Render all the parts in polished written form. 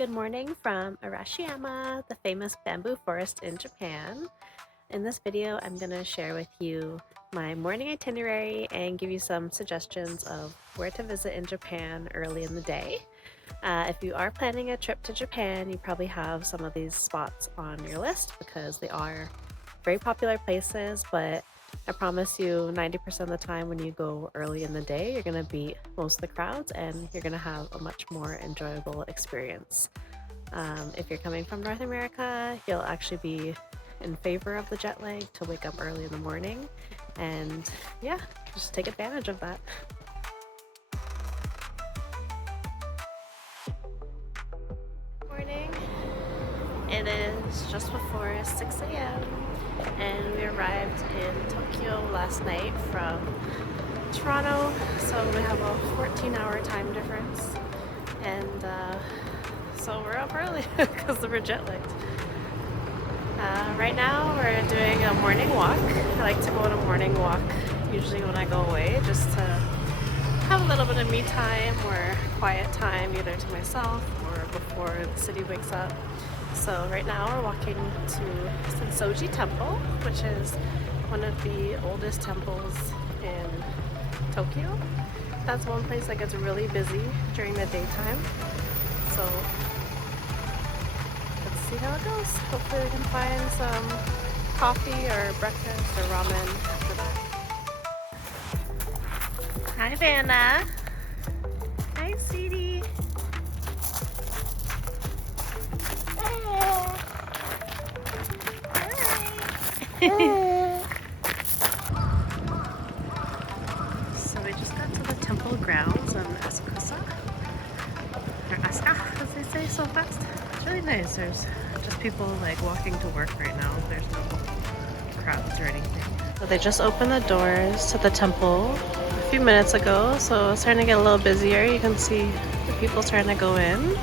Good morning from Arashiyama, the famous bamboo forest in Japan. In this video, I'm going to share with you my morning itinerary and give you some suggestions of where to visit in Japan early in the day. If you are planning a trip to Japan, you probably have some of these spots on your list because they are very popular places, but I promise you 90% of the time when you go early in the day, you're going to beat most of the crowds and you're going to have a much more enjoyable experience. If you're coming from North America, you'll actually be in favor of the jet lag to wake up early in the morning, and yeah, just take advantage of that. Morning. It is just before 6 a.m. and we arrived in Tokyo last night from Toronto, so we have a 14-hour time difference, and so we're up early because we're jet lagged. Right now we're doing a morning walk. I like to go on a morning walk usually when I go away, just to have a little bit of me time or quiet time, either to myself or before the city wakes up. So right now we're walking to Senso-ji Temple, which is one of the oldest temples in Tokyo. That's one place that gets really busy during the daytime. So let's see how it goes. Hopefully we can find some coffee or breakfast or ramen after that. Hi Vanna. Hi sweetie. So we just got to the temple grounds on Asakasa, or Asuka as they say so fast. It's really nice. There's just people like walking to work right now. There's no crowds or anything. So they just opened the doors to the temple a few minutes ago, so it's starting to get a little busier. You can see the people starting to go in.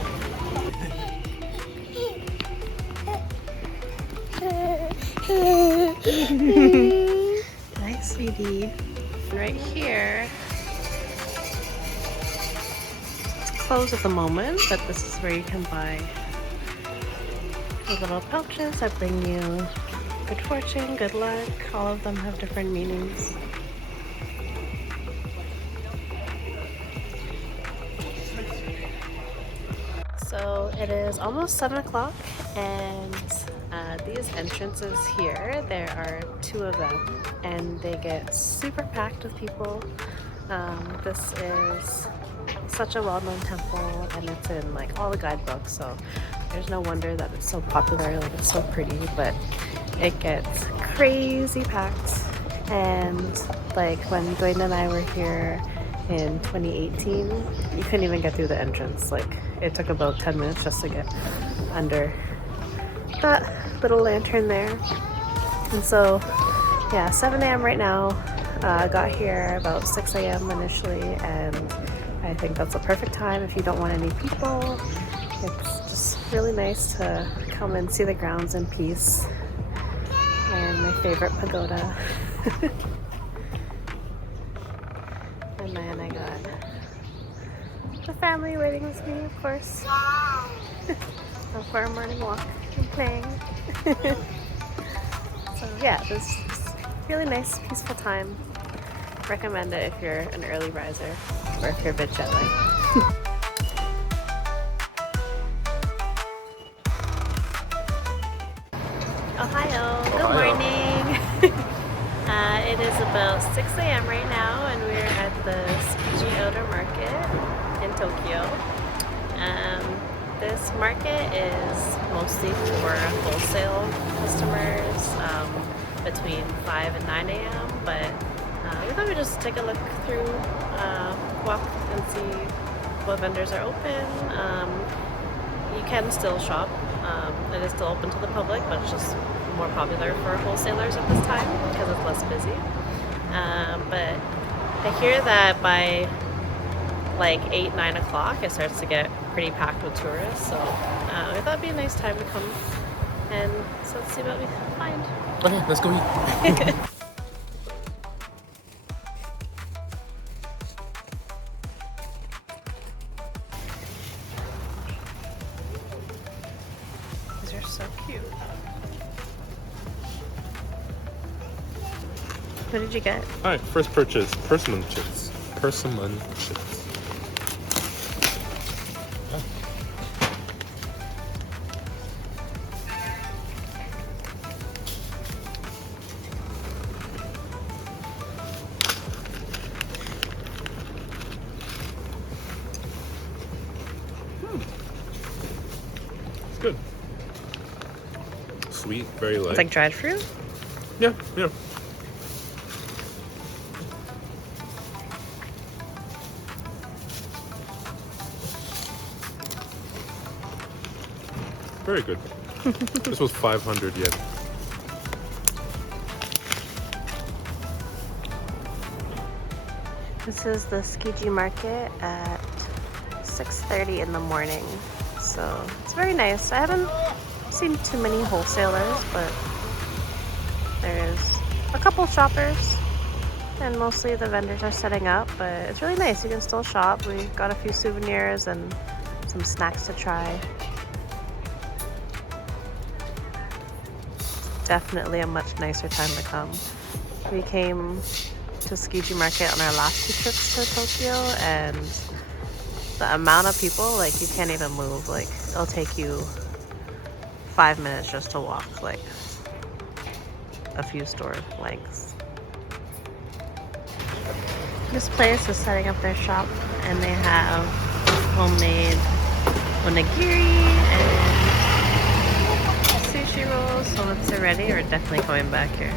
Hi, sweetie. Right here, it's closed at the moment, but this is where you can buy the little pouches that bring you good fortune, good luck. All of them have different meanings. So it is almost 7 o'clock, and these entrances here, there are two of them, and they get super packed with people. This is such a well-known temple, and it's in like all the guidebooks, so there's no wonder that it's so popular. Like, it's so pretty, but it gets crazy packed. And like when Dwayne and I were here in 2018, you couldn't even get through the entrance. Like, it took about 10 minutes just to get under that little lantern there. And so yeah, 7 a.m. right now. I got here about 6 a.m. initially, and I think that's a perfect time if you don't want any people. It's just really nice to come and see the grounds in peace. And my favorite pagoda. And then I got the family waiting with me, of course. For our morning walk and playing. So yeah, this is really nice, peaceful time. Recommend it if you're an early riser or if you're a bit jet lagged. Ohio, good morning. It is about 6 a.m. right now, and we're at the Tsukiji Market in Tokyo. This market is mostly for wholesale customers between 5 and 9 a.m. But we thought we'd just take a look through, walk and see what vendors are open. You can still shop. It is still open to the public, but it's just more popular for wholesalers at this time because it's less busy. But I hear that by like 8, 9 o'clock it starts to get pretty packed with tourists, so we thought it'd be a nice time to come, and so let's see what we find. Okay, let's go eat. so cute. What did you get? Alright, first purchase, persimmon chips. Persimmon chips. It's good. Sweet, very light. It's like dried fruit? Yeah, yeah. Very good. This was 500 yen. This is the Tsukiji Market at 6:30 in the morning. So it's very nice. I haven't seen too many wholesalers, but there's a couple shoppers and mostly the vendors are setting up, but it's really nice. You can still shop. We got a few souvenirs and some snacks to try. Definitely a much nicer time to come. We came to Tsukiji Market on our last 2 trips to Tokyo, and the amount of people, like, you can't even move. Like, it'll take you 5 minutes just to walk like a few store lengths. This place is setting up their shop, and they have homemade onigiri and sushi rolls. So once they're ready, we're definitely coming back here.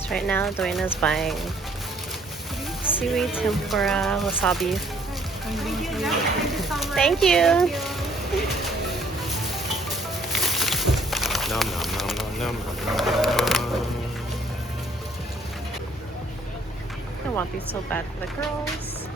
So right now, Doina's buying seaweed tempura wasabi. Thank you. Nom nom nom nom nom nom. I want these so bad for the girls.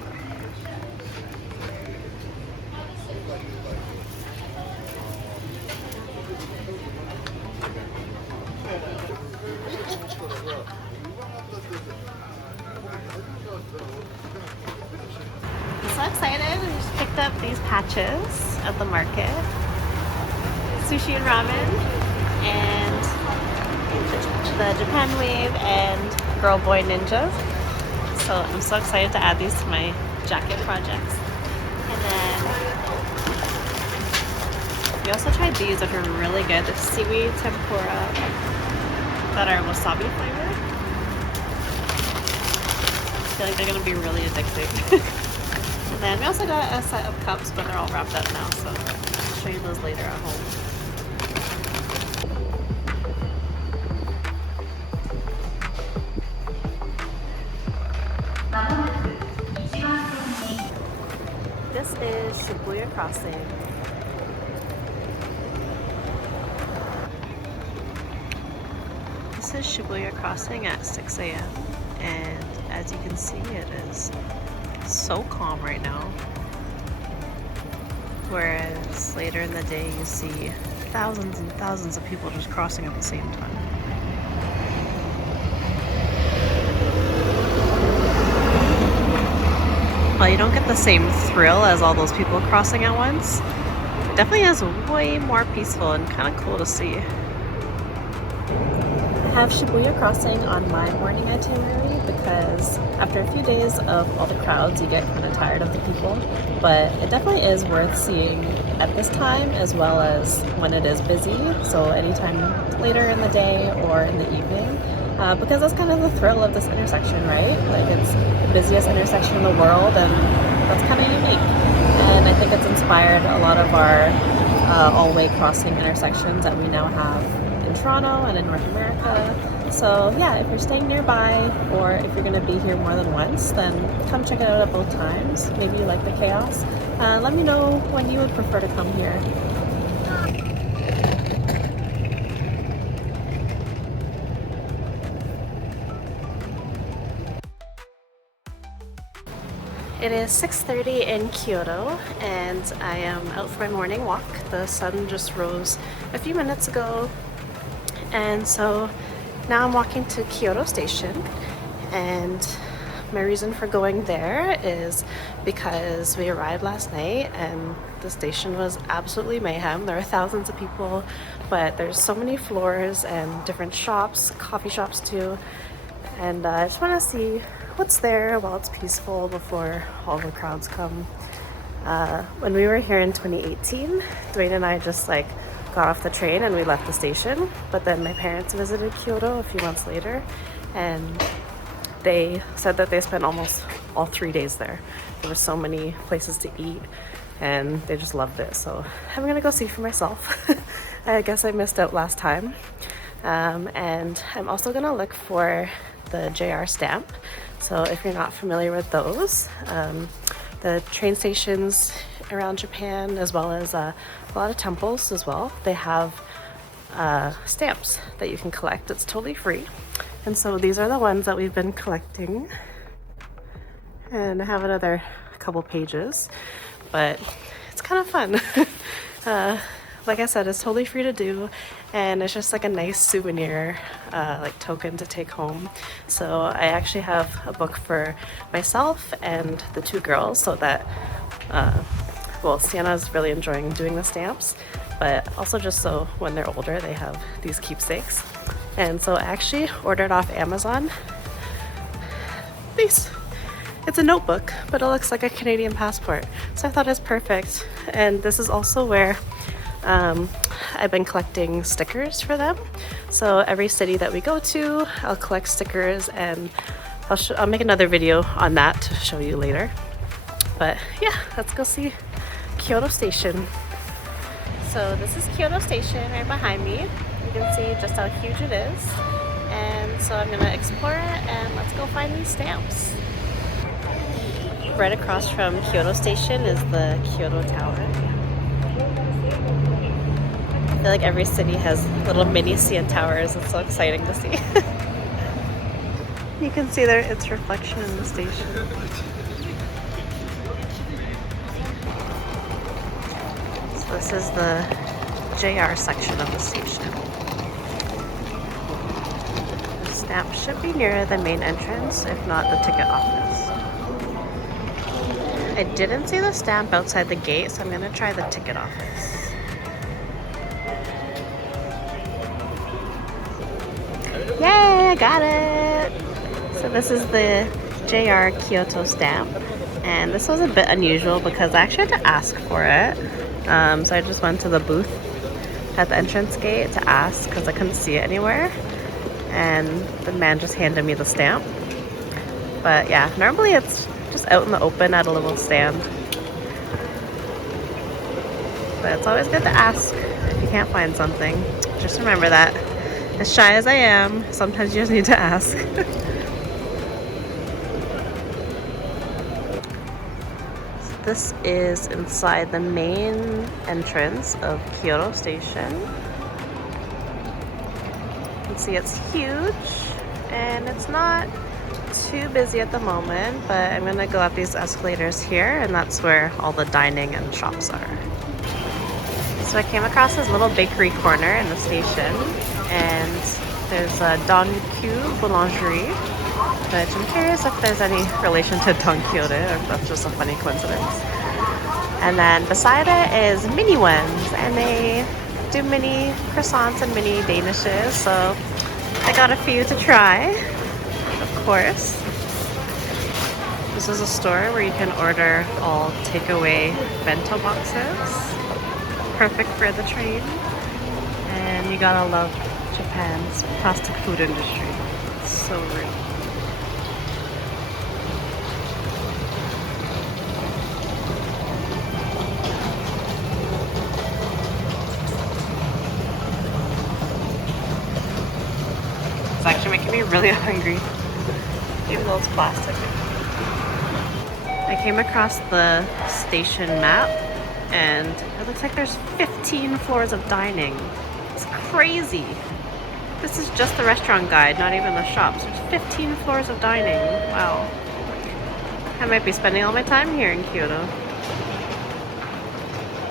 I'm so excited. We just picked up these patches at the market. Sushi and ramen, and the Japan Wave and Girl Boy Ninja. So I'm so excited to add these to my jacket projects. And then we also tried these, which are really good. The seaweed tempura that are wasabi flavored. I feel like they're gonna be really addicting. And then we also got a set of cups, but they're all wrapped up now, so I'll show you those later at home. This is Shibuya Crossing. This is Shibuya Crossing at 6 a.m. and as you can see, it is so calm right now. Whereas later in the day you see thousands and thousands of people just crossing at the same time. While you don't get the same thrill as all those people crossing at once, it definitely is way more peaceful and kind of cool to see. I have Shibuya Crossing on my morning itinerary because after a few days of all the crowds, you get kind of tired of the people. But it definitely is worth seeing at this time as well as when it is busy. So anytime later in the day or in the evening. Because that's kind of the thrill of this intersection, right? Like, it's the busiest intersection in the world, and that's kind of unique. And I think it's inspired a lot of our all-way crossing intersections that we now have in Toronto and in North America. So yeah, if you're staying nearby or if you're going to be here more than once, then come check it out at both times. Maybe you like the chaos. Let me know when you would prefer to come here. It is 6:30 in Kyoto, and I am out for my morning walk. The sun just rose a few minutes ago, And so now I'm walking to Kyoto Station, and my reason for going there is because we arrived last night and the station was absolutely mayhem. There are thousands of people, but there's so many floors and different shops, coffee shops too. And I just want to see what's there while it's peaceful before all the crowds come. When we were here in 2018, Dwayne and I just like got off the train and we left the station. But then my parents visited Kyoto a few months later, and they said that they spent almost all 3 days there. There were so many places to eat and they just loved it. So I'm gonna go see for myself. I guess I missed out last time. And I'm also gonna look for the JR stamp. So if you're not familiar with those, the train stations around Japan, as well as a lot of temples as well, they have stamps that you can collect. It's totally free. And so these are the ones that we've been collecting. And I have another couple pages, but it's kind of fun. Like I said, it's totally free to do, and it's just like a nice souvenir, like token to take home. So I actually have a book for myself and the two girls, so that, well, Sienna's really enjoying doing the stamps, but also just so when they're older, they have these keepsakes. And so I actually ordered off Amazon these. It's a notebook, but it looks like a Canadian passport. So I thought it's perfect. And this is also where I've been collecting stickers for them. So every city that we go to, I'll collect stickers, and I'll make another video on that to show you later. But yeah, let's go see Kyoto Station. So this is Kyoto Station right behind me. You can see just how huge it is. And so I'm gonna explore it, and let's go find these stamps. Right across from Kyoto Station is the Kyoto Tower. I feel like every city has little mini CN towers. It's so exciting to see. You can see there its reflection in the station. So this is the JR section of the station. The stamp should be near the main entrance, if not the ticket office. I didn't see the stamp outside the gate, so I'm gonna try the ticket office. Yay, I got it! So this is the JR Kyoto stamp, and this was a bit unusual because I actually had to ask for it. So I just went to the booth at the entrance gate to ask because I couldn't see it anywhere, and the man just handed me the stamp. But yeah, normally it's just out in the open at a little stand. But it's always good to ask if you can't find something. Just remember that. As shy as I am, sometimes you just need to ask. So this is inside the main entrance of Kyoto Station. You can see it's huge, and it's not too busy at the moment, but I'm gonna go up these escalators here, and that's where all the dining and shops are. So I came across this little bakery corner in the station, and there's a Donkyu Boulangerie, which I'm curious if there's any relation to Don Quixote, or if that's just a funny coincidence. And then beside it is mini ones, and they do mini croissants and mini danishes, so I got a few to try, of course. This is a store where you can order all takeaway bento boxes. Perfect for the train. And you gotta love Japan's plastic food industry. It's so great. It's actually making me really hungry, even though it's plastic. I came across the station map, and it looks like there's 15 floors of dining. It's crazy. This is just the restaurant guide, not even the shops. There's 15 floors of dining. Wow. I might be spending all my time here in Kyoto.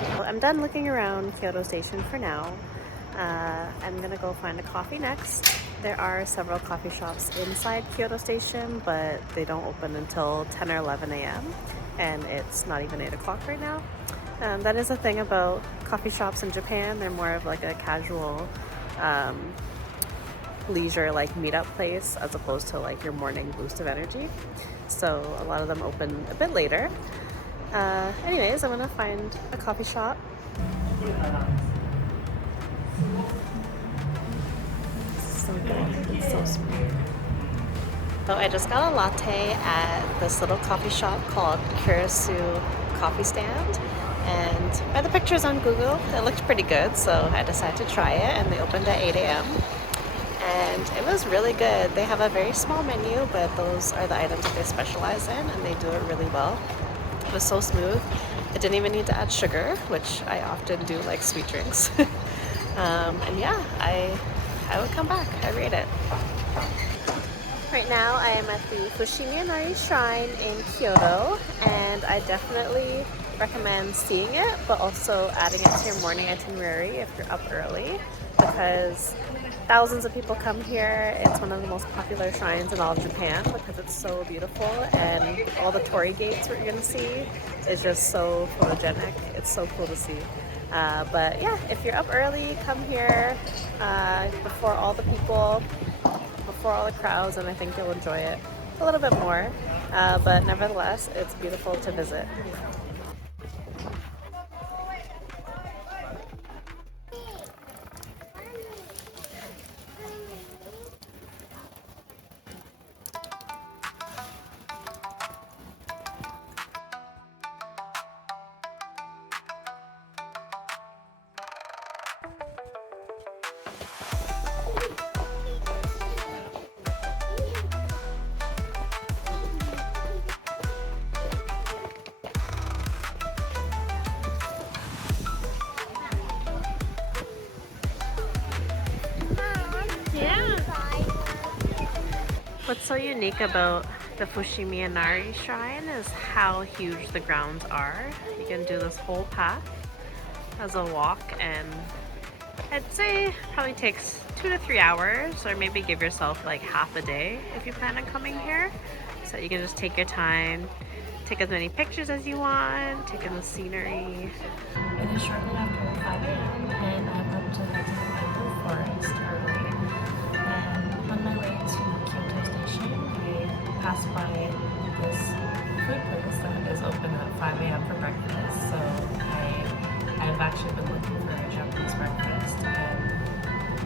Well, I'm done looking around Kyoto Station for now. I'm gonna go find a coffee next. There are several coffee shops inside Kyoto Station, but they don't open until 10 or 11 a.m. and it's not even 8 o'clock right now. That is the thing about coffee shops in Japan. They're more of like a casual leisure like meetup place as opposed to like your morning boost of energy. So a lot of them open a bit later. Anyways, I'm gonna find a coffee shop. So good. It's so smooth. So I just got a latte at this little coffee shop called Kyoto Coffee Stand. And by the pictures on Google, it looked pretty good, so I decided to try it, and they opened at 8 a.m. And it was really good. They have a very small menu, but those are the items that they specialize in, and they do it really well. It was so smooth. I didn't even need to add sugar, which I often do like sweet drinks. And yeah, I would come back. I rate it. Right now I am at the Nara Shrine in Kyoto, and I definitely recommend seeing it, but also adding it to your morning itinerary if you're up early, because thousands of people come here. It's one of the most popular shrines in all of Japan because it's so beautiful, and all the torii gates you're going to see is just so photogenic. It's so cool to see. But yeah, if you're up early, come here before all the people, before all the crowds, and I think you'll enjoy it a little bit more. But nevertheless, it's beautiful to visit. What's so unique about the Nara Shrine is how huge the grounds are. You can do this whole path as a walk, and I'd say probably takes 2 to 3 hours, or maybe give yourself like half a day if you plan on coming here. So you can just take your time, take as many pictures as you want, take in the scenery. It is shortly after 5 a.m. and I'm up to head to the bamboo forest early. And on my way to Kyoto Station, I passed by this food place that is open at 5 a.m. for breakfast. So I've actually been looking for a Japanese breakfast, and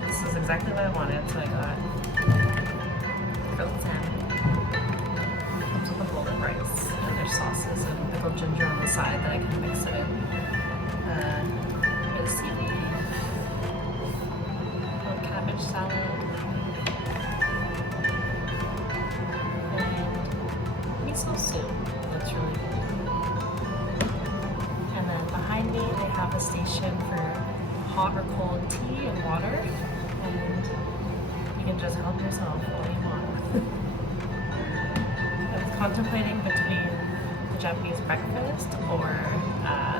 this is exactly what I wanted. So I got grilled salmon, comes with a bowl of rice, and there's sauces and pickled ginger on the side that I can mix it in. There's seaweed, little cabbage salad, and miso soup. That's really good. And then behind me they have a station for hot or cold tea and water, and you can just help yourself all you want. I was contemplating between the Japanese breakfast or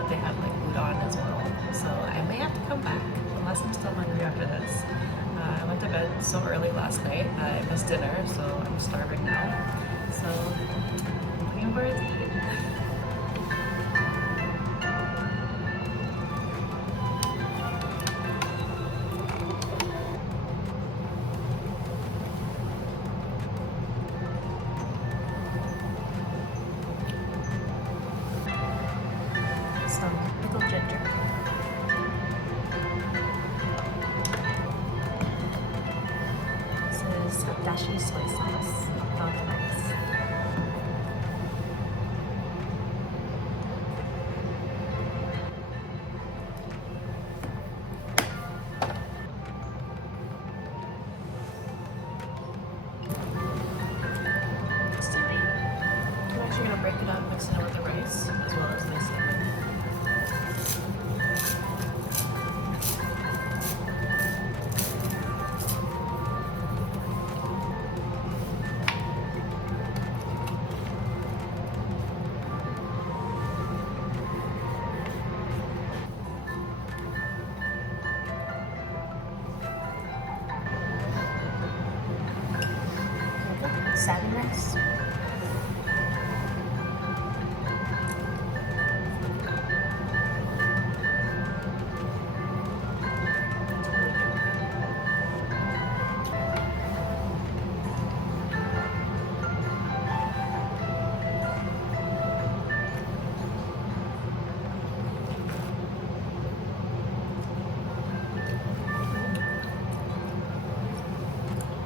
they have like udon as well. So I may have to come back unless I'm still hungry after this. I went to bed so early last night that I missed dinner, so I'm starving now. So looking forward to eating. Some pickled ginger. This is dashi soy sauce, not the rice. I'm actually going to break it up, mix it in with the rice, as well as my salmon. salmon rice.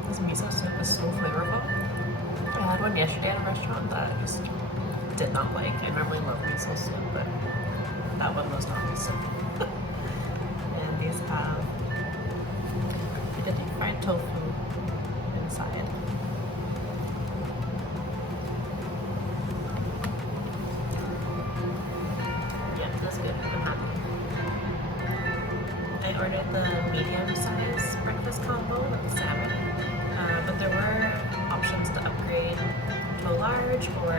This miso soup is so flavorful. I had one yesterday at a restaurant that I just did not like. I normally love miso soup, but that one was not miso. And these have like a deep fried tofu inside. Yeah, that's good. I'm happy. I ordered the medium size breakfast combo with salmon, but there were options to upgrade to a large, or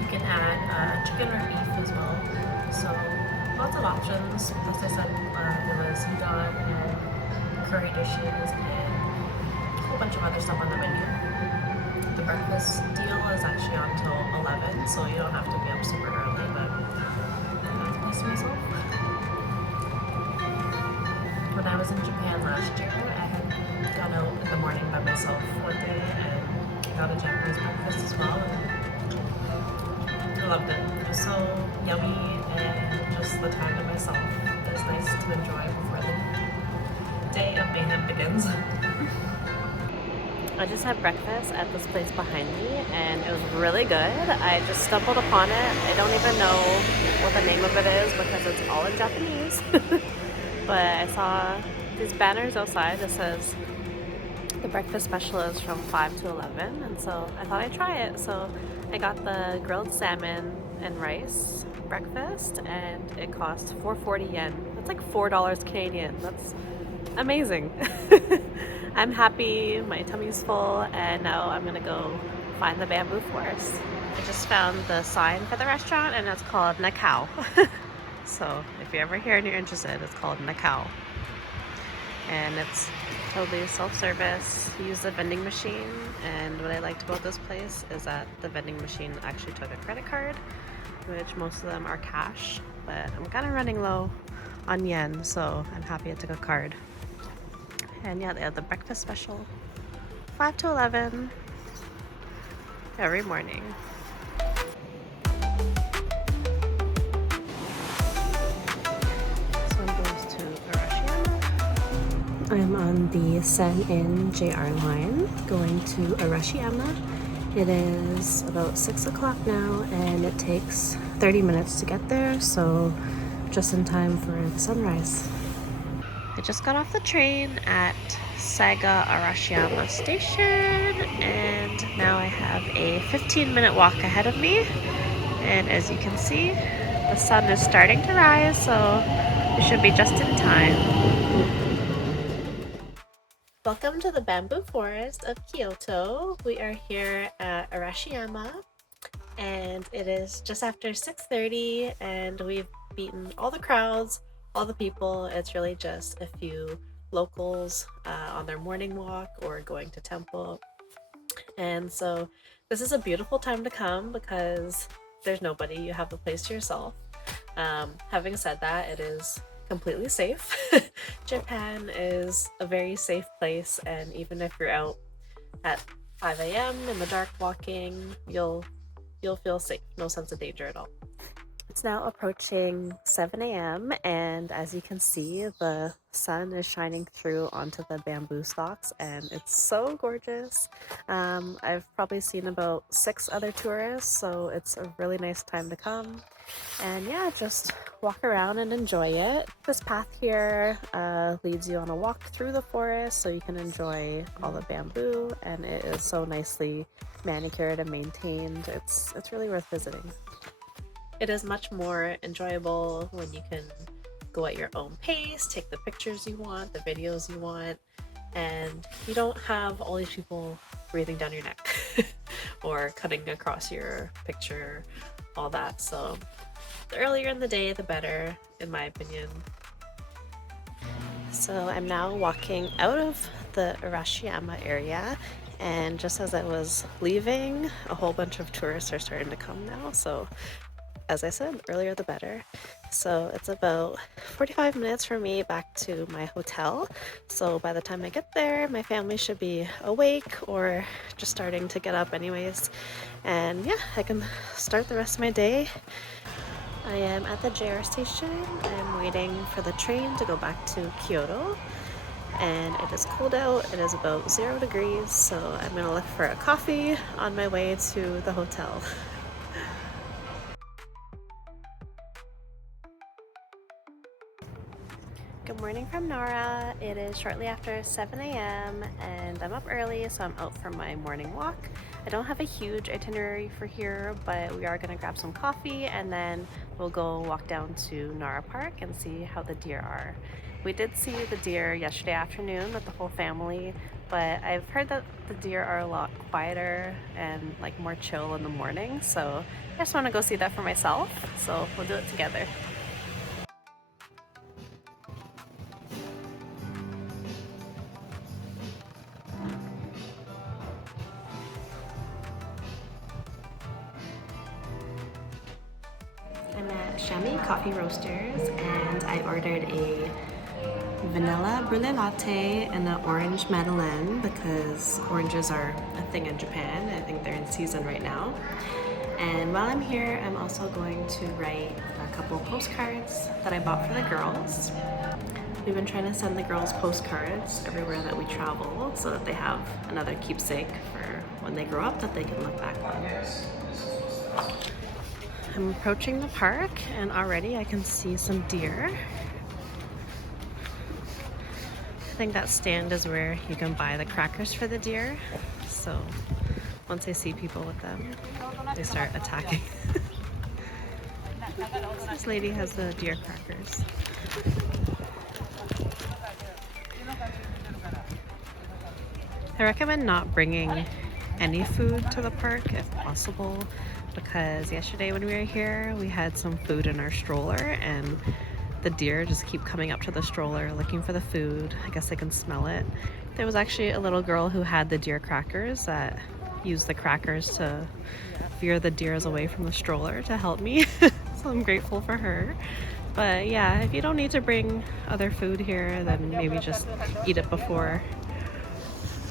you can add chicken or beef as well. So lots of options. As I said, there was udon and curry dishes and a whole bunch of other stuff on the menu. The breakfast deal is actually on till 11, so you don't have to be up super early, but I placed myself. When I was in Japan last year, I had gone out in the morning by myself one day and got a Japanese breakfast as well, and I loved it. It was so yummy, and just the time to myself is nice to enjoy before the day of mayhem begins. I just had breakfast at this place behind me, and it was really good. I just stumbled upon it. I don't even know what the name of it is because it's all in Japanese. But I saw these banners outside that says the breakfast special is from 5 to 11, and so I thought I'd try it. So I got the grilled salmon and rice breakfast, and it cost 440 yen. That's like $4 Canadian. That's amazing. I'm happy, my tummy's full, and now I'm gonna go find the bamboo forest. I just found the sign for the restaurant, and it's called Nakao. So if you're ever here and you're interested, it's called Nakao. And it's totally self-service. You use the vending machine, and what I liked about this place is that the vending machine actually took a credit card, which most of them are cash, but I'm kind of running low on yen, so I'm happy I took a card. And yeah, they have the breakfast special, 5 to 11 every morning. I'm on the Sen-in JR line going to Arashiyama. It is about 6 o'clock now, and it takes 30 minutes to get there, so just in time for the sunrise. I just got off the train at Saga Arashiyama Station, and now I have a 15-minute walk ahead of me. And as you can see, the sun is starting to rise, so we should be just in time. Welcome to the bamboo forest of Kyoto. We are here at Arashiyama, and it is just after 6:30, and we've beaten all the crowds, all the people. It's really just a few locals on their morning walk or going to temple. And so this is a beautiful time to come because there's nobody. You have the place to yourself. Having said that, it is completely safe. Japan is a very safe place, and even if you're out at 5 a.m. in the dark walking, you'll feel safe. No sense of danger at all. It's now approaching 7 a.m. and as you can see, the sun is shining through onto the bamboo stalks, and it's so gorgeous. I've probably seen about 6 other tourists, so it's a really nice time to come. And yeah, just walk around and enjoy it. This path here leads you on a walk through the forest so you can enjoy all the bamboo, and it is so nicely manicured and maintained. It's really worth visiting. It is much more enjoyable when you can go at your own pace, take the pictures you want, the videos you want, and you don't have all these people breathing down your neck or cutting across your picture, all that. So the earlier in the day, the better, in my opinion. So I'm now walking out of the Arashiyama area, And just as I was leaving, a whole bunch of tourists are starting to come now. So as I said, earlier the better. So it's about 45 minutes for me back to my hotel. So by the time I get there, my family should be awake or just starting to get up anyways. And yeah, I can start the rest of my day. I am at the JR station. I'm waiting for the train to go back to Kyoto. And it is cold out. It is about 0 degrees. So I'm gonna look for a coffee on my way to the hotel. Good morning from Nara. It is shortly after 7 a.m. and I'm up early, so I'm out for my morning walk. I don't have a huge itinerary for here, but we are gonna grab some coffee and then we'll go walk down to Nara Park and see how the deer are. We did see the deer yesterday afternoon with the whole family, but I've heard that the deer are a lot quieter and like more chill in the morning, so I just want to go see that for myself, so we'll do it together. I'm at Shami Coffee Roasters and I ordered a vanilla brulee latte and an orange madeleine because oranges are a thing in Japan. I think they're in season right now. And while I'm here, I'm also going to write a couple postcards that I bought for the girls. We've been trying to send the girls postcards everywhere that we travel so that they have another keepsake for when they grow up that they can look back on. I'm approaching the park and already I can see some deer. I think that stand is where you can buy the crackers for the deer. So once I see people with them, they start attacking. This lady has the deer crackers. I recommend not bringing any food to the park if possible, because yesterday when we were here we had some food in our stroller and the deer just keep coming up to the stroller looking for the food. I guess they can smell it. There was actually a little girl who had the deer crackers that used the crackers to veer the deers away from the stroller to help me. So I'm grateful for her. But yeah, if you don't need to bring other food here, then maybe just eat it before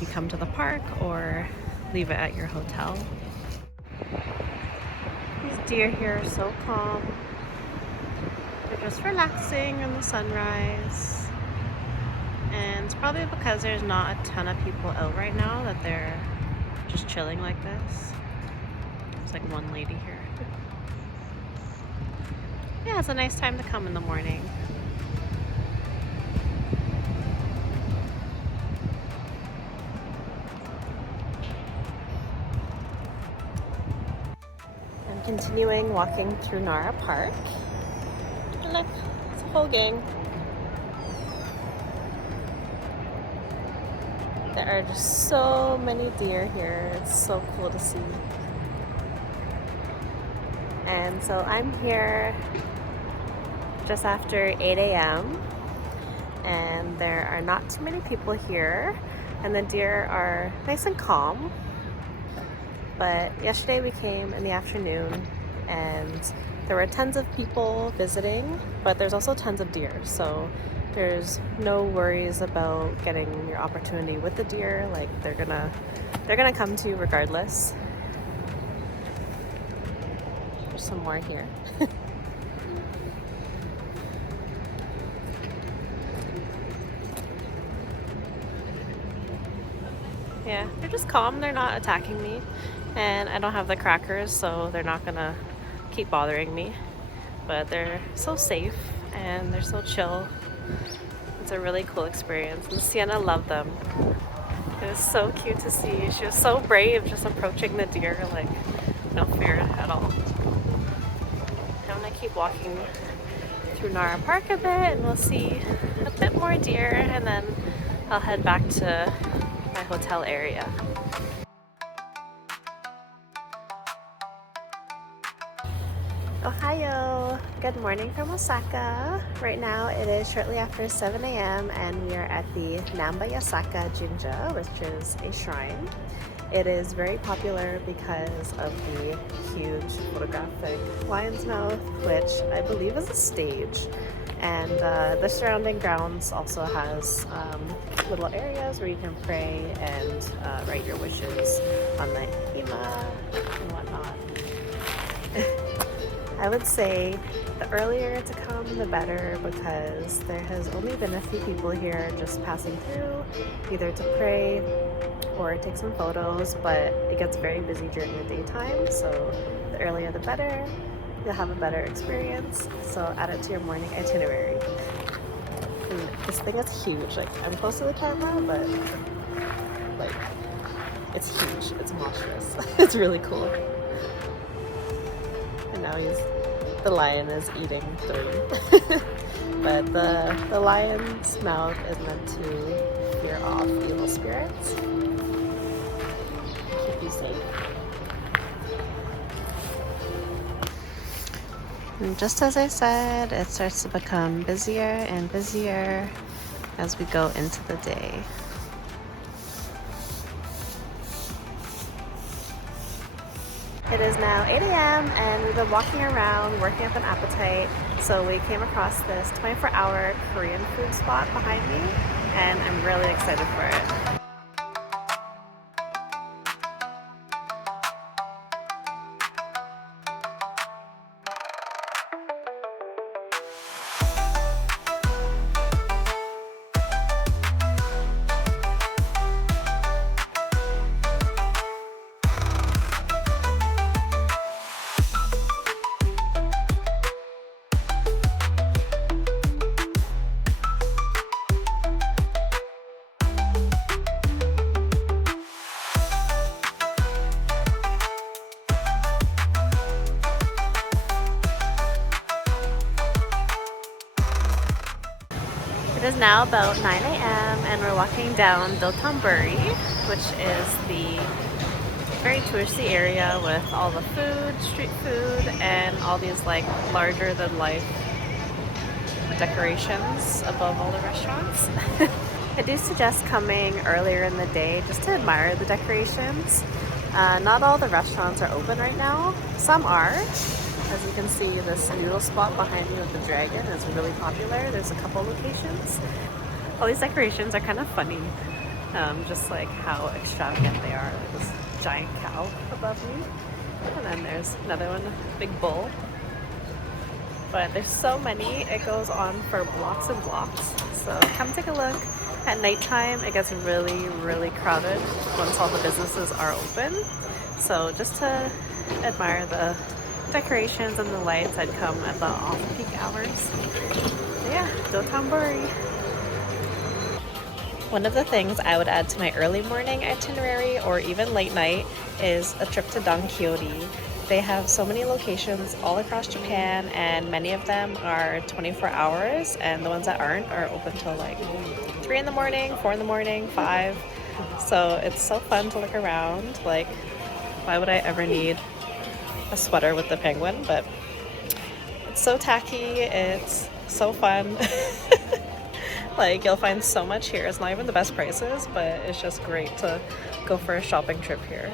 you come to the park or leave it at your hotel. These deer here are so calm. They're just relaxing in the sunrise. And it's probably because there's not a ton of people out right now that they're just chilling like this. There's like one lady here. Yeah, it's a nice time to come in the morning. I'm continuing walking through Nara Park. And look, it's a whole gang. There are just so many deer here. It's so cool to see. And so I'm here just after 8 a.m. and there are not too many people here and the deer are nice and calm. But yesterday we came in the afternoon and there were tons of people visiting, but there's also tons of deer. So there's no worries about getting your opportunity with the deer. Like they're gonna come to you regardless. There's some more here. Yeah, they're just calm. They're not attacking me. And I don't have the crackers, so they're not gonna keep bothering me. But they're so safe and they're so chill. It's a really cool experience. And Sienna loved them. It was so cute to see. She was so brave just approaching the deer, like no fear at all. I'm gonna keep walking through Nara Park a bit and we'll see a bit more deer and then I'll head back to my hotel area. Ohio! Good morning from Osaka. Right now it is shortly after 7 a.m. and we are at the Nambayasaka Jinja, which is a shrine. It is very popular because of the huge photographic lion's mouth, which I believe is a stage. And the surrounding grounds also has little areas where you can pray and write your wishes on the hima and whatnot. I would say the earlier to come, the better, because there has only been a few people here just passing through, either to pray or take some photos, but it gets very busy during the daytime, so the earlier the better. You'll have a better experience, so add it to your morning itinerary. And this thing is huge. Like, I'm close to the camera, but like, it's huge. It's monstrous. It's really cool. And now the lion is eating through. But the lion's mouth is meant to fear off evil spirits. Keep you safe. And just as I said, it starts to become busier and busier as we go into the day. It is now 8 a.m. and we've been walking around, working up an appetite. So we came across this 24-hour Korean food spot behind me, and I'm really excited for it. It is now about 9 a.m. and we're walking down Dotonbori, which is the very touristy area with all the food, street food, and all these like larger than life decorations above all the restaurants. I do suggest coming earlier in the day just to admire the decorations. Not all the restaurants are open right now. Some are. As you can see, this noodle spot behind me with the dragon is really popular. There's a couple locations. All these decorations are kind of funny, just like how extravagant they are. Like this giant cow above me, and then there's another one, big bull. But there's so many, it goes on for blocks and blocks. So come take a look. At nighttime, it gets really, really crowded once all the businesses are open. So just to admire the decorations and the lights, I'd come at the off-peak hours. But yeah, Dotonbori. One of the things I would add to my early morning itinerary or even late night is a trip to Donkyori. They have so many locations all across Japan, and many of them are 24 hours, and the ones that aren't are open till like 3 in the morning, 4 in the morning, 5. So it's so fun to look around. Like, why would I ever need a sweater with the penguin? But it's so tacky, it's so fun. Like, you'll find so much here. It's not even the best prices, but it's just great to go for a shopping trip here.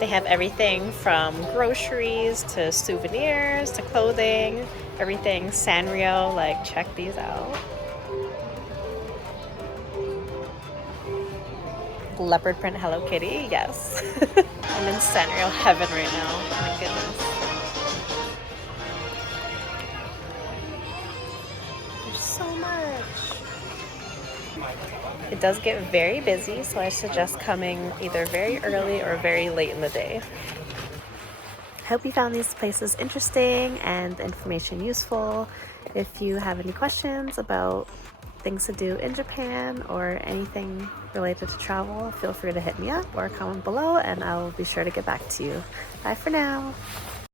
They have everything from groceries to souvenirs to clothing, everything Sanrio. Like, check these out. Leopard print Hello Kitty, yes. I'm in Sanrio heaven right now. Oh my goodness. There's so much. It does get very busy, so I suggest coming either very early or very late in the day. I hope you found these places interesting and the information useful. If you have any questions about things to do in Japan or anything related to travel, feel free to hit me up or comment below and I'll be sure to get back to you. Bye for now.